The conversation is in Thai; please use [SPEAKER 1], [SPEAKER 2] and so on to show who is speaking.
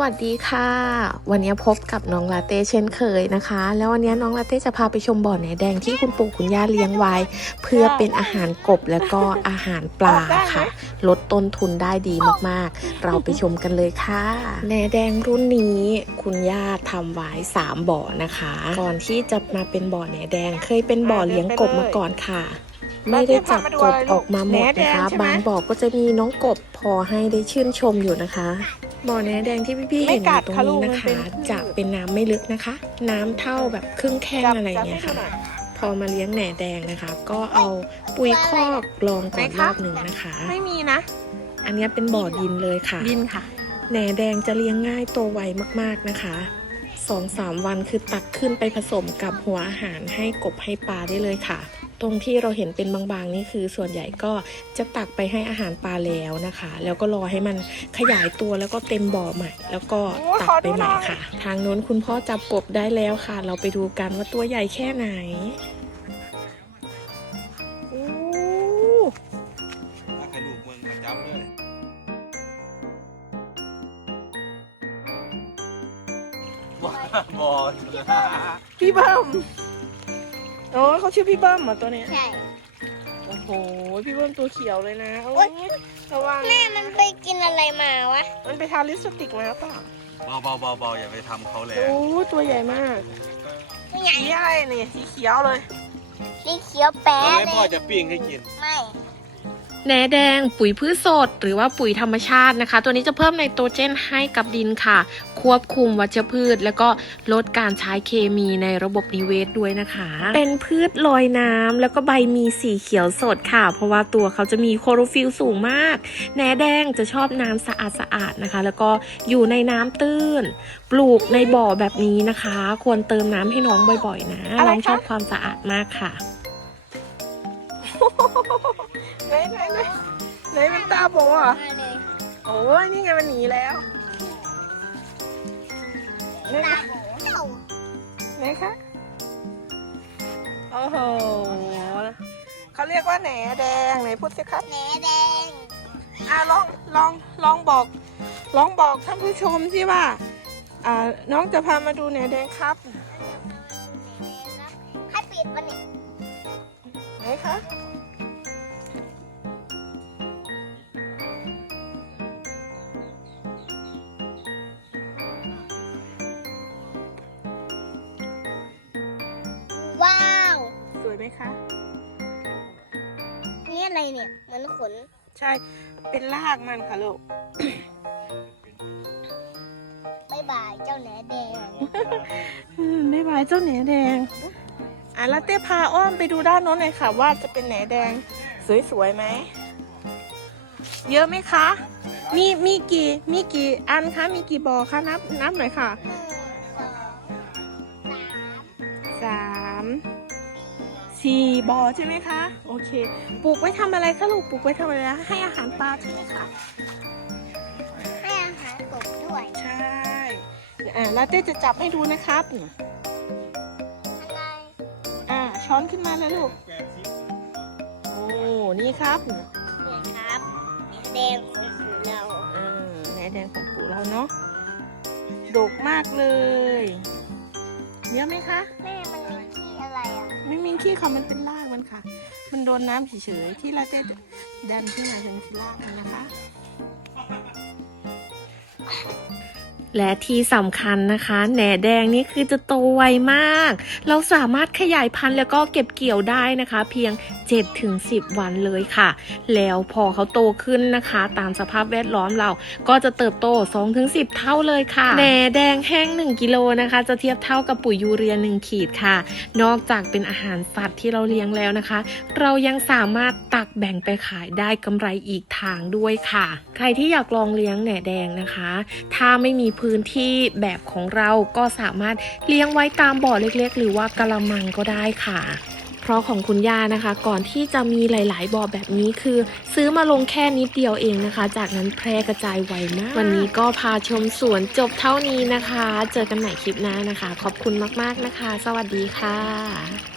[SPEAKER 1] วัสดีค่ะ วันนี้พบกับน้องลาเต้เช่นเคยนะคะ แล้ววันนี้น้องลาเต้จะพาไปชมบ่อแหนแดงที่คุณปู่คุณย่าเลี้ยงไว้ เพื่อเป็นอาหารกบแล้วก็อาหารปลาค่ะ ลดต้นทุนได้ดีมากๆ เราไปชมกันเลยค่ะแหนแดงรุ่นนี้คุณย่าทำไว้สามบ่อนะคะ ก่อนที่จะมาเป็นบ่อแหนแดงเคยเป็นบ่อเลี้ยงกบมาก่อนค่ะไม่ได้จับกบออกมาหมดนะคะ บางบ่อก็จะมีน้องกบพอให้ได้ชื่นชมอยู่นะคะ บ่อแหนแดงที่พี่ๆเห็นอยู่ตรงนี้นะคะ จะเป็นน้ำไม่ลึกนะคะ น้ำเท่าแบบครึ่งแข้งอะไรอย่างเงี้ยค่ะ พอมาเลี้ยงแหน่แดงนะคะ ก็เอาปุ๋ยคอกรองก่อนรอบหนึ่งนะคะ
[SPEAKER 2] ไม่มีนะ
[SPEAKER 1] อันเนี้ยเป็นบ่อดินเลยค่ะ
[SPEAKER 2] ดินค่ะ
[SPEAKER 1] แหน่แดงจะเลี้ยงง่ายตัวไวมากๆนะคะสองสามวันคือตักขึ้นไปผสมกับหัวอาหารให้กบให้ปลาได้เลยค่ะ ตรงที่เราเห็นเป็นบางๆนี่คือส่วนใหญ่ก็จะตักไปให้อาหารปลาแล้วนะคะ แล้วก็รอให้มันขยายตัวแล้วก็เต็มบ่อใหม่ แล้วก็ตักไปใหม่ค่ะ ทางโน้นคุณพ่อจับกบได้แล้วค่ะ เราไปดูกันว่าตัวใหญ่แค่ไหน
[SPEAKER 2] โอ้
[SPEAKER 3] ถ้าใครลูกเมืองมาจับเลยบอบอ
[SPEAKER 2] พี่เบิ้ม โอ้เขาชื่อพี่เบิ้มเหรอตัวเนี้ย
[SPEAKER 4] ใช่
[SPEAKER 2] โอ้โหพี่เบิ้มตัวเขียวเลยนะโอ้
[SPEAKER 4] โอ๊
[SPEAKER 2] ย
[SPEAKER 4] ย
[SPEAKER 2] ระวัง
[SPEAKER 4] แม่มันไปกินอะไรมาวะ
[SPEAKER 2] มันไปทาลิปสติกมาเปล่า
[SPEAKER 3] เบาเบาเบาเบาอย่าไปทำเขาแรง
[SPEAKER 2] โอ้ตัวใหญ่มาก
[SPEAKER 4] นี่ไง
[SPEAKER 2] สีอะไรนี่สีเขียวเลย
[SPEAKER 4] สีเขียวแป๊ะ
[SPEAKER 3] แล้วให้
[SPEAKER 4] เล
[SPEAKER 3] พ่อยจะปิ้งให้กิน
[SPEAKER 4] ไม่
[SPEAKER 1] แหนแดงปุ๋ยพืชสด หรือว่าปุ๋ยธรรมชาตินะคะ ตัวนี้จะเพิ่มไนโตรเจนให้กับดินค่ะ ควบคุมวัชพืช แล้วก็ลดการใช้เคมีในระบบนิเวศด้วยนะคะ เป็นพืชลอยน้ำแล้วก็ใบมีสีเขียวสดค่ะ เพราะว่าตัวเขาจะมีโคลอโรฟิลสูงมาก แหนแดงจะชอบน้ำสะอาดสะอาดๆนะคะ แล้วก็อยู่ในน้ำตื้น ปลูกในบ่อแบบนี้นะคะ ควรเติมน้ำให้น้องบ่อยๆนะ
[SPEAKER 2] อะไร
[SPEAKER 1] น้องชอบ
[SPEAKER 2] คะ
[SPEAKER 1] ความสะอาดมากค่ะ
[SPEAKER 2] ไหนไหนไหนไหนมันตาโบอะ
[SPEAKER 4] มาเลย
[SPEAKER 2] โอ้ยนี่ไงมันหนีแล้ว กว่าแหนแดงไหนพูดสิครับ
[SPEAKER 4] แหนแดง
[SPEAKER 2] อะลองลองลองบอก ลองบอกท่านผู้ชมสิว่าอ่าน้องจะพามาดูแหนแดงครับ
[SPEAKER 4] ให้ปิดมันนี่
[SPEAKER 2] ไหนคะ
[SPEAKER 4] ว้าว
[SPEAKER 2] สวยไหมคะ
[SPEAKER 4] นี่อะไรเนี่ย เหมือนขน
[SPEAKER 2] ใช่ เป็นรากมันค่ะลูก
[SPEAKER 4] บายบายเจ้าแหนแดง
[SPEAKER 2] อืมบ๊ายบายเจ้าแหนแดง อะแล้วเต้พาอ้อมไปดูด้านโน้นหน่อยค่ะ ว่าจะเป็นแหนแดงสวยๆไหม เยอะไหมคะ มีมีกี่มีกี่อันคะ มีกี่บ่อคะนับนับหน่อยค่ะ
[SPEAKER 4] หนึ่ง สี่
[SPEAKER 2] บ่อใช่ไหมคะ โอเค ปลูกไว้ทำอะไรคะลูก ปลูกไว้ทำอะไรนะให้อาหารปลาใช่ไหมคะ
[SPEAKER 4] ให้อาหารกบด้วย
[SPEAKER 2] ใช่ อ่าลาเต้จะจับให้ดูนะครับ
[SPEAKER 4] อะไร
[SPEAKER 2] อ่า ช้อนขึ้นมาเลยลูก โอ้ นี่ครับ
[SPEAKER 4] เนี่ยครับแหนแดงของสูเรา
[SPEAKER 2] อ่าแหนแดงของปู่เราเนาะดกมากเลย เยอะไหมคะ
[SPEAKER 4] แม่มันมีขี้อะ ไม่
[SPEAKER 2] มีขี้ค่ะมันเป็นรากมันค่ะ มันโดนน้ำเฉยๆที่ลาเต้ดันขึ้นมาเป็นรากมันนะคะ
[SPEAKER 1] และที่สำคัญนะคะ แหนแดงนี่คือจะโตไวมาก เราสามารถขยายพันธุ์แล้วก็เก็บเกี่ยวได้นะคะ เพียง 7-10 วันเลยค่ะ แล้วพอเขาโตขึ้นนะคะ ตามสภาพแวดล้อมเราก็จะเติบโต 2-10 เท่าเลยค่ะแหนแดงแห้ง 1 กิโลนะคะ จะเทียบเท่ากับปุ๋ยยูเรีย 1 ขีดค่ะ นอกจากเป็นอาหารสัตว์ที่เราเลี้ยงแล้วนะคะ เรายังสามารถตักแบ่งไปขายได้กำไรอีกทางด้วยค่ะ ใครที่อยากลองเลี้ยงแหนแดงนะคะ ถ้าไม่มีพืพื้นที่แบบของเราก็สามารถเลี้ยงไว้ตามบ่อเล็กๆ หรือว่ากระมังก็ได้ค่ะเพราะของคุณย่านะคะ ก่อนที่จะมีหลาย ๆบ่อแบบนี้คือ ซื้อมาลงแค่นิดเดียวเองนะคะ จากนั้นแพร่กระจายไวมาก วันนี้ก็พาชมสวนจบเท่านี้นะคะ เจอกันใหม่คลิปหน้านะคะ ขอบคุณมาก ๆนะคะ สวัสดีค่ะ